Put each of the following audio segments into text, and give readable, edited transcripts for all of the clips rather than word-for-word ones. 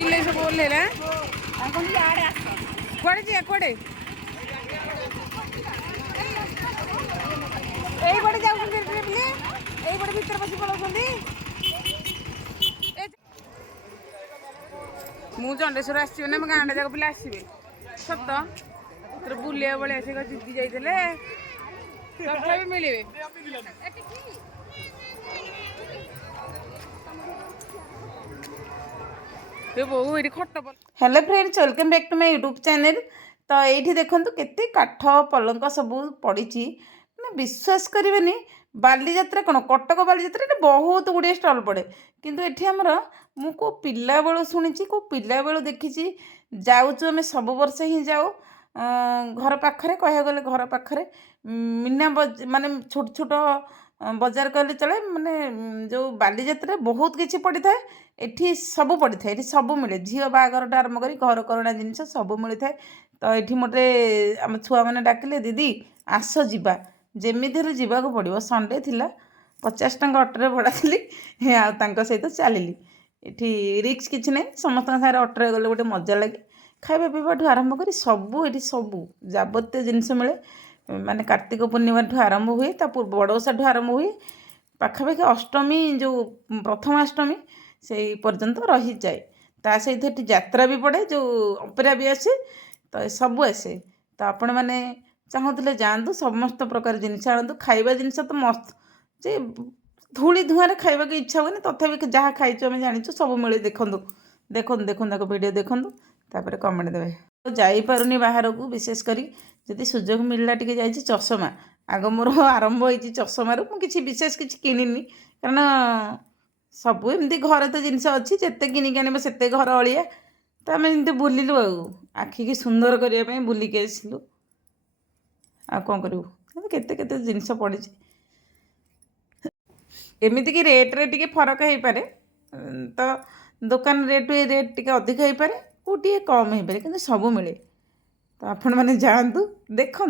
ले सब बोल ले रे कुआडे जिया कुआडे एई बडे जाउछन रे बिले एई बडे भीतर बसी पळौछन्ती मु चंडेश्वर आसी ना गाँडे जाक पिला आसबे सत तर बुलिया बळे आसे दीदी जाइले तथा भी मिलिबे hello friends welcome back to my YouTube channel. तो ये देखो केते काठ पलंक सब पड़ी मैंने विश्वास करेनि बाली जात्रा कौन कटक बाली जात्रा बहुत गुड़े स्टल पड़े किंतु ये आमर मु को पिला बेलू शुणी को पिला बेलू देखी जाऊँ आम सब वर्ष ही जाऊ घर पाखरे कह गले घर पाखरे मीना माने छोट छोट बजार कहले चले माने जो बाली जात्रा बहुत किसी पड़ी था एठी सब पड़ी था ये सब मिले झील बागर आरंभ कर घर करणा जिनस सब मिलता है। तो ये मोटे आम छुआ मैंने डाकिले दीदी आस जीवा जमीती जावाक पड़ो संडे थिला 50 टंका अटोरे भड़ा थी सहित चलि ये रिक्स किसी ना समस्त सारे अटोरे गले गोटे मजा लगे खाଇବା ପିଇବାଠୁ आरंभ कर सबू ये सब जबत जिनस मिले माने कार्तिक पूर्णिमा ठू आरंभ हुए बड़ोसा ठू आरंभ हुए पाखापाखि अष्टमी जो प्रथमाष्टमी से पर्यंत रही जाए ता सहित यात्रा भी पड़े जो अपेरा भी आसे तो सब आसे तो आपण मैंने चाहूले जातु समस्त प्रकार जिनस आणतु खाଇବା जिनस तो मस्त जे धूली धुआं खावा की इच्छा हुए तथापि जहाँ खाई आम जाचु सब मिले देखूँ देखूँ देखूँ वीडियो देखूँ तापर कमेंट देवे तो जापारुनी बाहर को विशेषकर जदि सुजोग मिलला टी जा चषमा आग मोर आरंभ हो चषमार मुझे विशेष किसी किनिनी कारण सब एमती घर तो जिनस अच्छी जिते किनिक आने से घर अलिया तो आम एमती बुलिलु आखि की सुंदर करने बुलिक आसलु आ कौन करूँ केते केते जिनस पड़ी एमती कि रेट्रे टी फरक हो पारे तो दुकान रेट रेट टी अधिक हो पारे कोटे कम हो पारे कि सब मिले तो आपण मैंने जातु देखु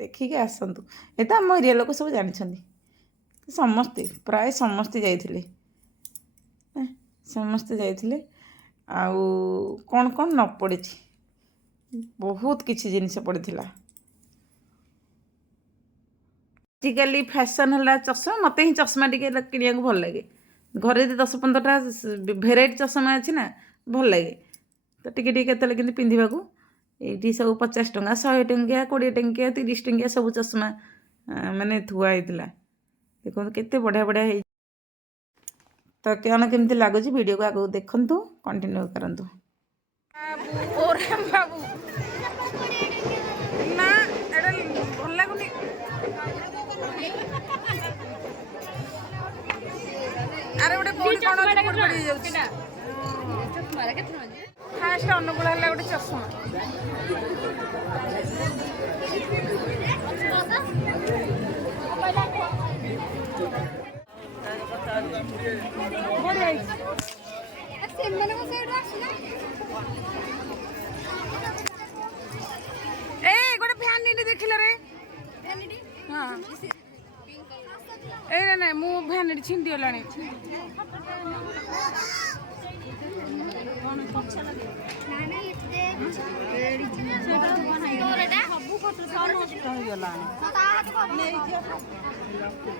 देखिक आसतु ये तो आम एरिया लोक सब जानते समस्ते प्राय समस्ते जाइए समस्ते जाइए आउ कौन कौन न पड़ी बहुत किसी जिनस पड़ी आजिकल फैशन है चषमा मत ही चषमा टी कि भल लगे घर 10-15टा भेराइटी चषमा अच्छी ना भल लगे तो टी के पिंधा को ये सब 50 टंका 100 टंकिया 20 टंकिया 30 टंकिया सब चषमा माने थुआ होता देखो केते बढ़िया बढ़िया तो कौन केमती लगुच वीडियो को आगे देखु कंटिन्यू करंतु बाबू ना एटा भल लगुनी अरे गोटे कौन कौन पड़ी जाउछि फास्ट अनुकूल है गोटे चषमा गोटे भैनिटी देखिल रे हाँ ए ना मु भैनिटी छिंदी गलानी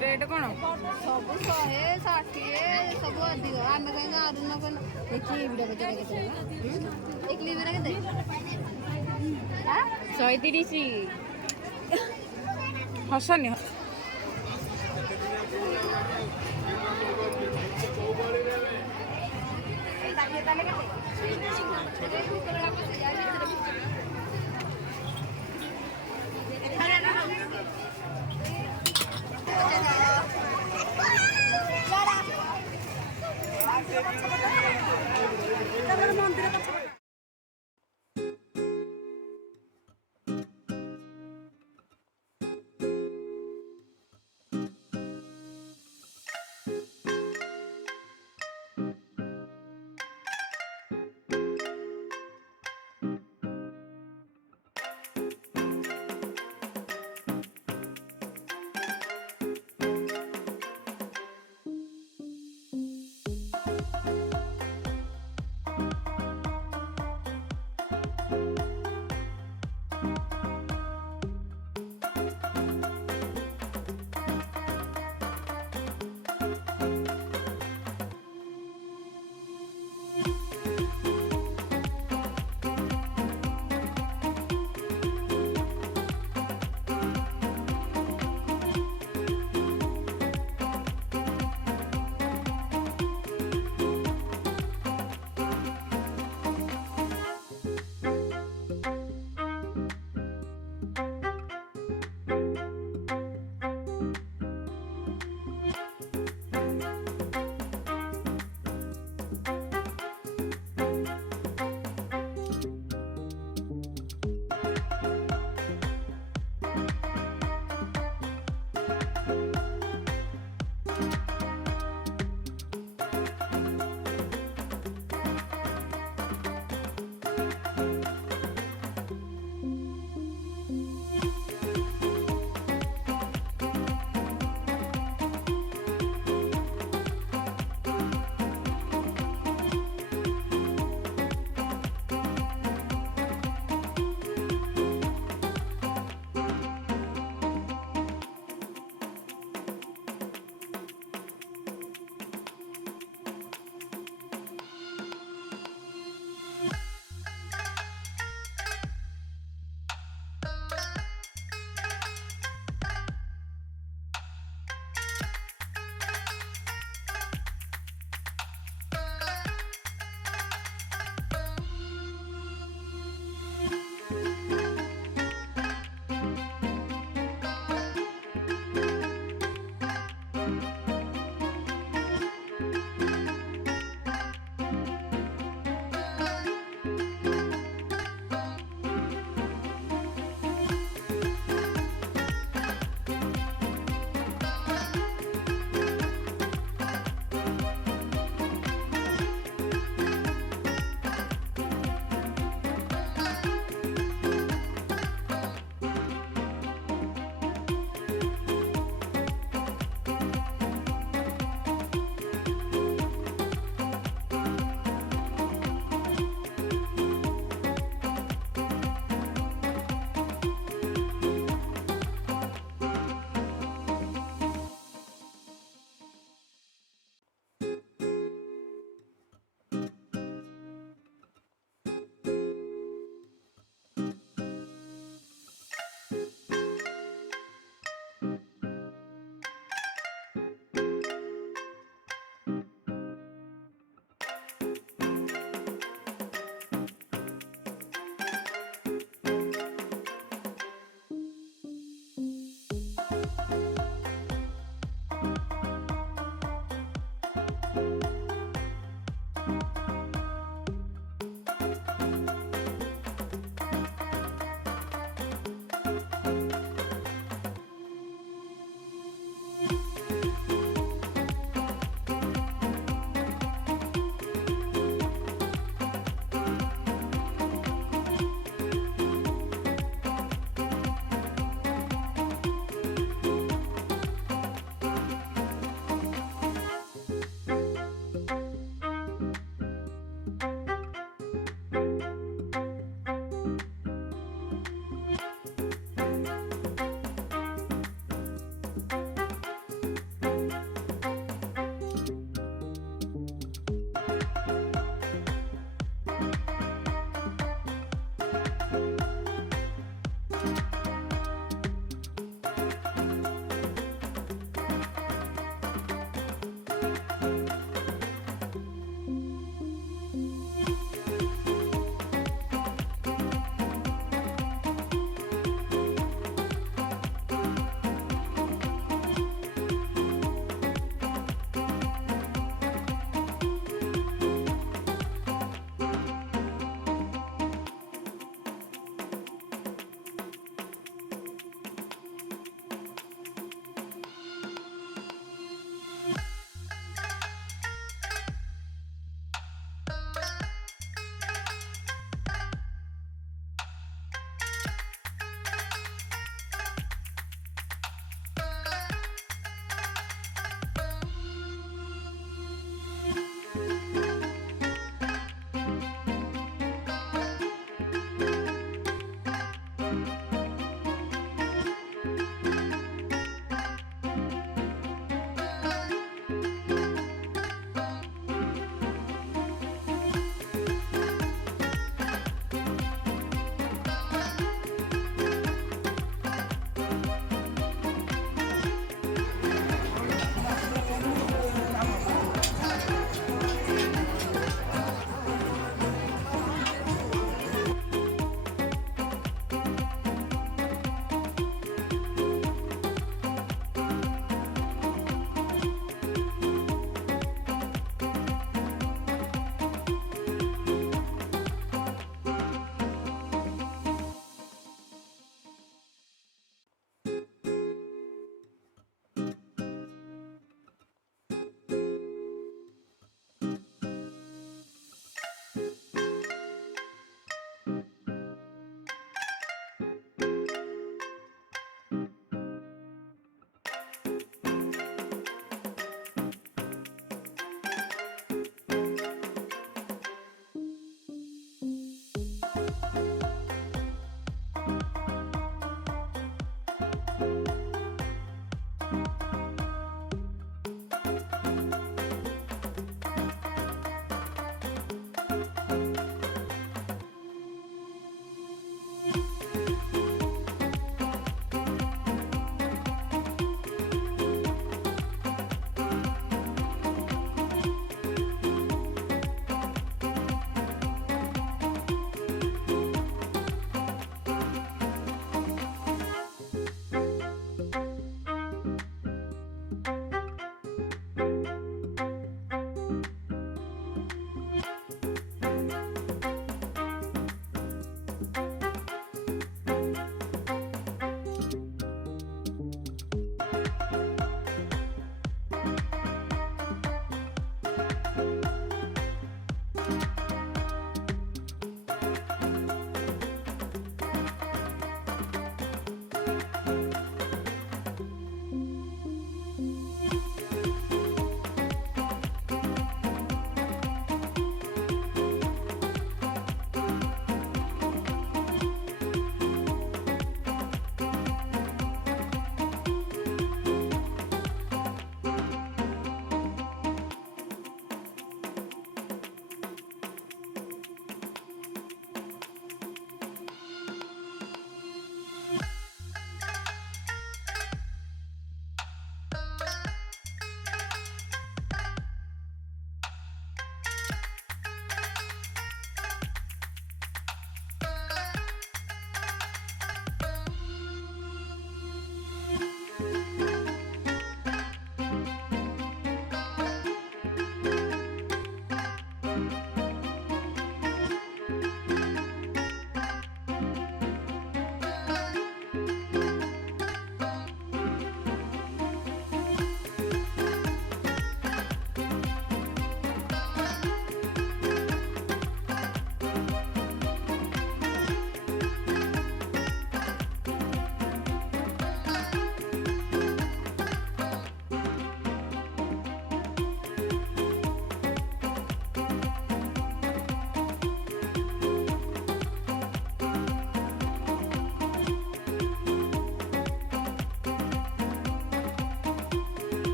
रेट कौन सब 160 सब अधिक आम कहीं आरुन देखिए 130 हसनी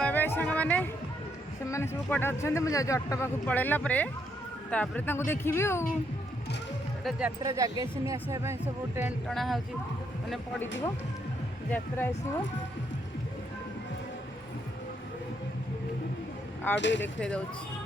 बाय बाय सांग मैंने से सब कड़े अच्छा मुझे अटो पाख पलैला देखी यात्रा जगह सिनी आसापी सब टेंट टणा हो मैंने पड़ यात्रा आसो आउ देखा